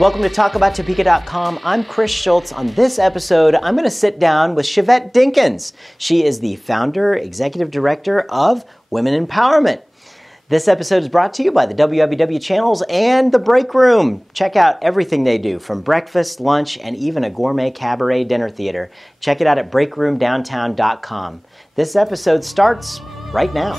Welcome to TalkAboutTopeka.com. I'm Chris Schultz. On this episode, I'm going to sit down with Sheyvette Dinkens. She is the founder, executive director of Women Empowerment. This episode is brought to you by the WWW channels and The Break Room. Check out everything they do, from breakfast, lunch, and even a gourmet cabaret dinner theater. Check it out at breakroomdowntown.com. This episode starts right now.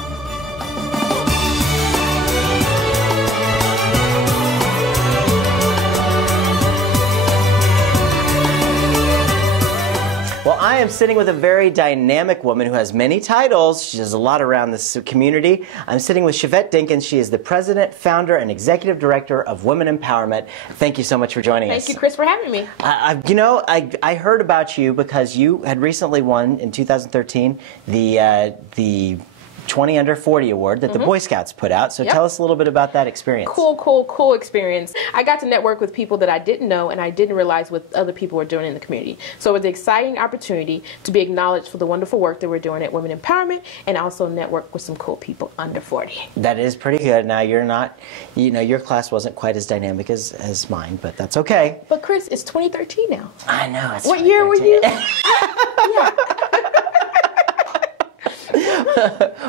Well, I am sitting with a very dynamic woman who has many titles. She does a lot around this community. I'm sitting with Sheyvette Dinkens. She is the president, founder, and executive director of Women Empowerment. Thank you so much for joining us. Thank you, Chris, for having me. I heard about you because you had recently won in 2013 the 20 under 40 award that the Boy Scouts put out. So tell us a little bit about that experience. Cool experience. I got to network with people that I didn't know and I didn't realize what other people were doing in the community. So it was an exciting opportunity to be acknowledged for the wonderful work that we're doing at Women Empowerment and also network with some cool people under 40. That is pretty good. Now you're not, your class wasn't quite as dynamic as mine, but that's okay. But Chris, it's 2013 now. I know. It's what year were you?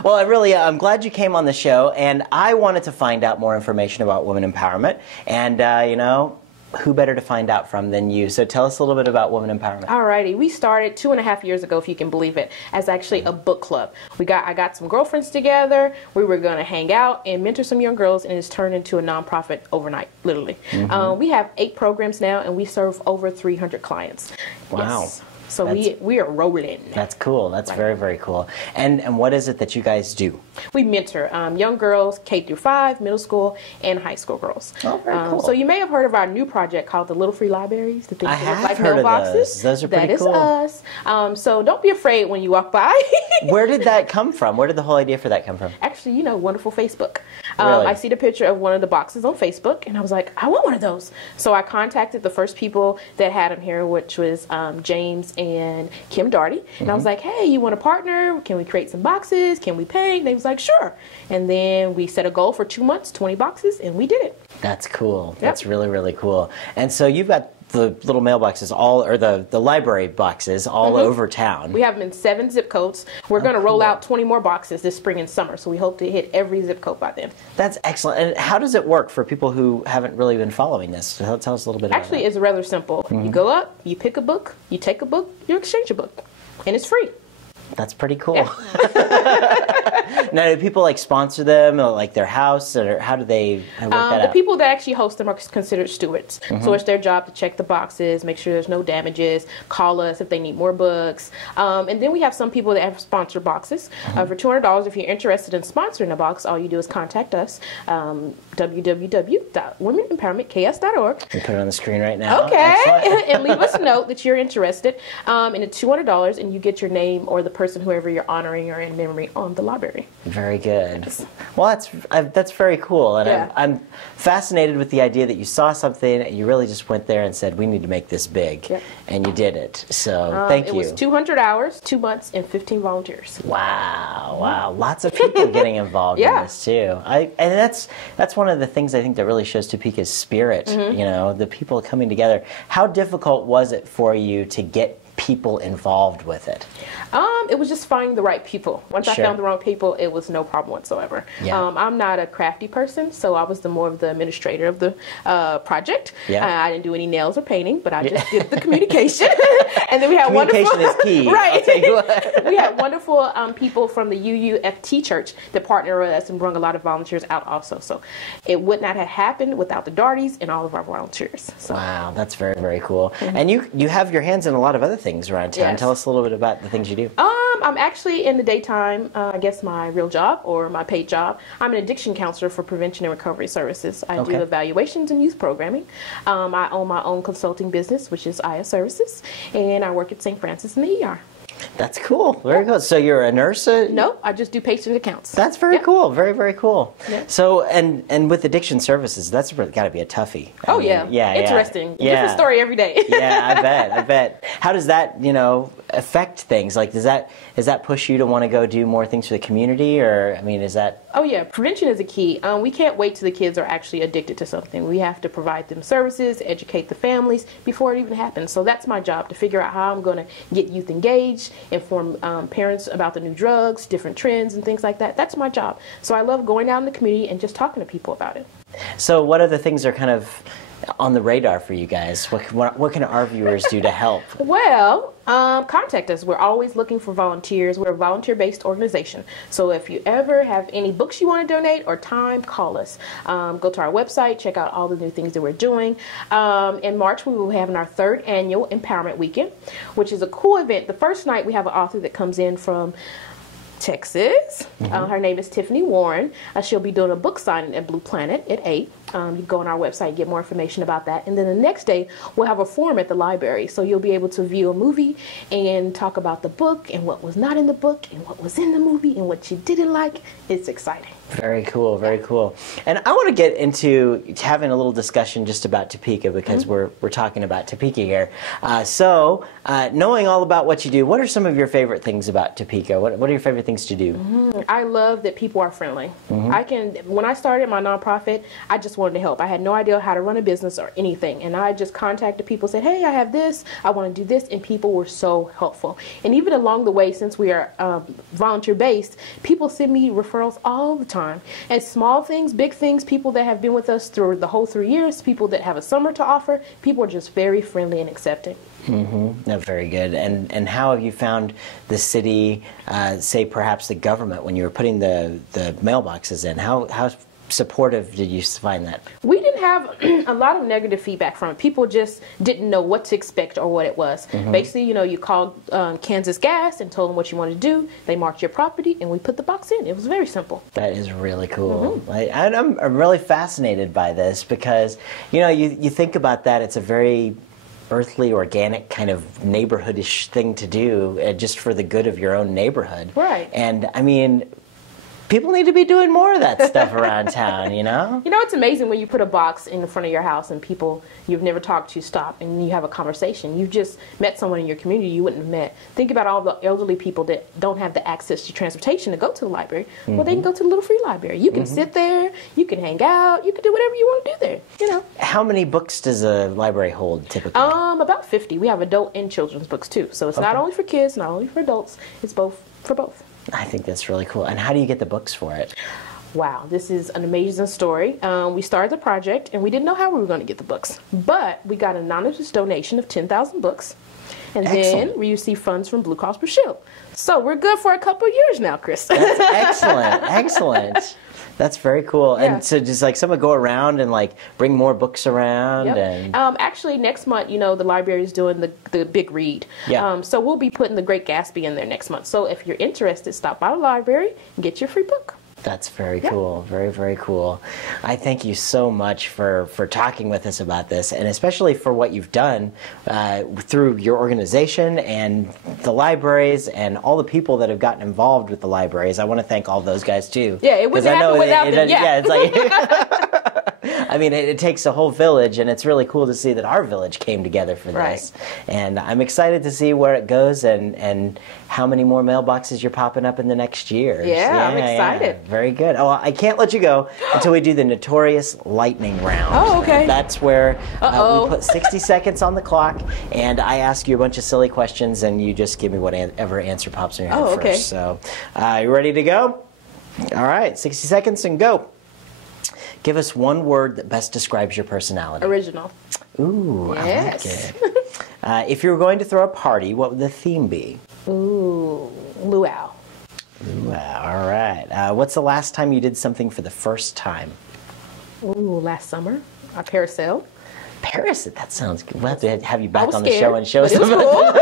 Well, I'm glad you came on the show, and I wanted to find out more information about women empowerment, and who better to find out from than you? So tell us a little bit about Women Empowerment. Alrighty, we started 2.5 years ago, if you can believe it, as actually a book club. I got some girlfriends together. We were going to hang out and mentor some young girls, and it's turned into a nonprofit overnight, literally. We have 8 programs now, and we serve over 300 clients. Wow. Yes. So we are rolling. That's cool. That's very, very cool. And what is it that you guys do? We mentor young girls, K through 5, middle school, and high school girls. Oh, very cool. So you may have heard of our new project called the Little Free Libraries. The things I that look have like heard mailboxes. of those. Those are pretty cool. That is us. So don't be afraid when you walk by. Where did that come from? Where did the whole idea for that come from? Actually, wonderful Facebook. Really? I see the picture of one of the boxes on Facebook, and I was like, I want one of those. So I contacted the first people that had them here, which was James and Kim Darty. And I was like, hey, you want to partner? Can we create some boxes? Can we pay? And they was like, sure. And then we set a goal for 2 months, 20 boxes, and we did it. That's cool. Yep. That's really, really cool. And so you've got the little mailboxes the library boxes all over town. We have them in 7 zip codes. We're going to roll out 20 more boxes this spring and summer, so we hope to hit every zip code by then. That's excellent. And how does it work for people who haven't really been following this? So tell us a little bit about that. Actually, it's rather simple. You go up, you pick a book, you take a book, you exchange a book, and it's free. That's pretty cool. Yeah. Now, do people sponsor them, or their house, or how do they work that out? The people that actually host them are considered stewards. So it's their job to check the boxes, make sure there's no damages, call us if they need more books. And then we have some people that have sponsored boxes. For $200, if you're interested in sponsoring a box, all you do is contact us, www.womenempowermentks.org. We put it on the screen right now. Okay. And leave us a note that you're interested. And it's $200, and you get your name or the person, whoever you're honoring or in memory, on the library. Very good. Well, that's very cool, and I'm fascinated with the idea that you saw something and you really just went there and said, we need to make this big, and you did it. So thank you. It was 200 hours, 2 months, and 15 volunteers. Wow, lots of people getting involved in this too. And that's one of the things I think that really shows Topeka's spirit. The people coming together. How difficult was it for you to get people involved with it? It was just finding the right people. Once I found the wrong people, it was no problem whatsoever. I'm not a crafty person, so I was more of the administrator of the project. I didn't do any nails or painting, but I just did the communication. And then we had communication is key. Right. I'll tell you what. We had wonderful people from the UUFT church that partnered with us and brought a lot of volunteers out also. So it would not have happened without the Darties and all of our volunteers. So. Wow, that's very, very cool. And you have your hands in a lot of other things around town. Tell us a little bit about the things you do. I'm actually in the daytime, I guess my real job or my paid job. I'm an addiction counselor for prevention and recovery services. I do evaluations and youth programming. I own my own consulting business, which is IA Services, and I work at St. Francis in the ER. That's cool. Very cool. So you're a nurse? No, I just do patient accounts. That's very cool. Very, very cool. So, and with addiction services, that's got to be a toughie. Yeah. Interesting. Yeah. Different story every day. I bet. How does that, affect things? Like, does that push you to want to go do more things for the community, or I mean, is that? Oh yeah, prevention is a key. We can't wait till the kids are actually addicted to something. We have to provide them services, educate the families before it even happens. So that's my job, to figure out how I'm going to get youth engaged, inform parents about the new drugs, different trends and things like that. That's my job. So I love going out in the community and just talking to people about it. So what other things are kind of on the radar for you guys? What can our viewers do to help? Well, contact us. We're always looking for volunteers. We're a volunteer-based organization. So if you ever have any books you want to donate or time, call us. Go to our website, check out all the new things that we're doing. In March, we will be having our 3rd annual Empowerment Weekend, which is a cool event. The first night, we have an author that comes in from Texas. Her name is Tiffany Warren. She'll be doing a book signing at Blue Planet at 8. You can go on our website, get more information about that. And then the next day, we'll have a forum at the library. So you'll be able to view a movie and talk about the book and what was not in the book and what was in the movie and what you didn't like. It's exciting. Very cool, very cool. And I want to get into having a little discussion just about Topeka, because we're talking about Topeka here. So, knowing all about what you do, what are some of your favorite things about Topeka? What are your favorite things to do? I love that people are friendly. When I started my nonprofit, I just wanted to help. I had no idea how to run a business or anything, and I just contacted people, said, hey, I have this, I want to do this, and people were so helpful. And even along the way, since we are volunteer based, people send me referrals all the time. And small things, big things, people that have been with us through the whole 3 years, people that have a summer to offer, people are just very friendly and accepting. No, very good. And how have you found the city, say perhaps the government, when you were putting the mailboxes in? How supportive did you find that? We didn't have a lot of negative feedback from it. People just didn't know what to expect or what it was. Basically, you called Kansas Gas and told them what you wanted to do. They marked your property and we put the box in. It was very simple. That is really cool. I'm really fascinated by this, because you think about that, it's a very earthly, organic kind of neighborhoodish thing to do, just for the good of your own neighborhood. Right. And I mean, people need to be doing more of that stuff around town, It's amazing when you put a box in the front of your house and people you've never talked to stop and you have a conversation. You've just met someone in your community you wouldn't have met. Think about all the elderly people that don't have the access to transportation to go to the library. Well, they can go to the little free library. You can sit there, you can hang out, you can do whatever you want to do there, How many books does a library hold typically? About 50. We have adult and children's books too. So it's not only for kids, not only for adults, it's both for both. I think that's really cool. And how do you get the books for it? Wow, this is an amazing story. We started the project and we didn't know how we were going to get the books, but we got an anonymous donation of 10,000 books, and Excellent. then we received funds from Blue Cross Blue Shield. So we're good for a couple of years now, Chris. That's excellent, excellent. That's very cool. Yeah. And so just like someone go around and like bring more books around. Yep. And actually, next month, the library is doing the big read. Yeah. So we'll be putting The Great Gatsby in there next month. So if you're interested, stop by the library and get your free book. That's very cool. Very, very cool. I thank you so much for talking with us about this, and especially for what you've done through your organization and the libraries and all the people that have gotten involved with the libraries. I want to thank all those guys too. Yeah, it wouldn't happen without them. Yeah, it's like I mean, it takes a whole village, and it's really cool to see that our village came together for this. Right. And I'm excited to see where it goes and how many more mailboxes you're popping up in the next year. Yeah, I'm excited. Yeah. Very good. Oh, I can't let you go until we do the notorious lightning round. Oh, okay. That's where we put 60 seconds on the clock, and I ask you a bunch of silly questions, and you just give me whatever answer pops in your head okay. first. So, you ready to go? All right, 60 seconds and go. Give us one word that best describes your personality. Original. Ooh, Yes. I like it. If you were going to throw a party, what would the theme be? Ooh, luau. Luau, all right. What's the last time you did something for the first time? Ooh, last summer. A parasail. That sounds good. We'll have to have you back on the scared, show and show us but it was some. cool.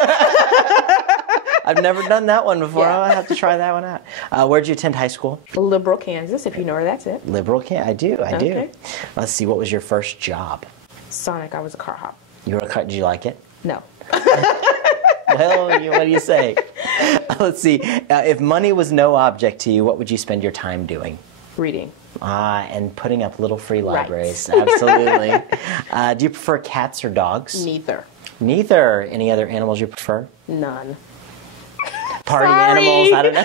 I've never done that one before. Yeah. I'll have to try that one out. Where'd you attend high school? Liberal, Kansas, if you know where that's at. Liberal, I do. Okay. Let's see, what was your first job? Sonic, I was a car hop. You were a car, did you like it? No. Well, what do you say? Let's see, if money was no object to you, what would you spend your time doing? Reading. And putting up little free libraries. Right. Absolutely. Do you prefer cats or dogs? Neither. Neither. Any other animals you prefer? None. party Sorry. animals. I don't know.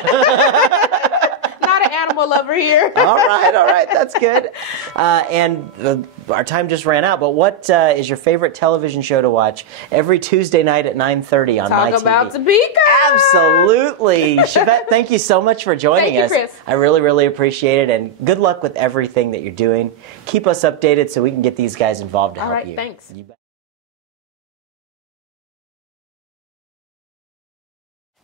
Not an animal lover here. All right, that's good. And our time just ran out, but what is your favorite television show to watch every Tuesday night at 9:30 on my TV? Talk about Topeka. Absolutely. Sheyvette, thank you so much for joining us. Thank you, Chris. I really, really appreciate it, and good luck with everything that you're doing. Keep us updated so we can get these guys involved to All help right, you. thanks. You bet.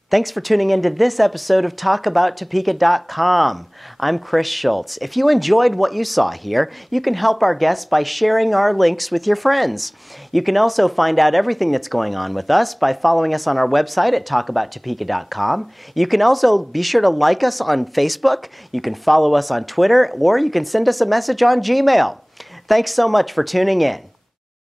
Thanks for tuning in to this episode of TalkAboutTopeka.com. I'm Chris Schultz. If you enjoyed what you saw here, you can help our guests by sharing our links with your friends. You can also find out everything that's going on with us by following us on our website at TalkAboutTopeka.com. You can also be sure to like us on Facebook, you can follow us on Twitter, or you can send us a message on Gmail. Thanks so much for tuning in.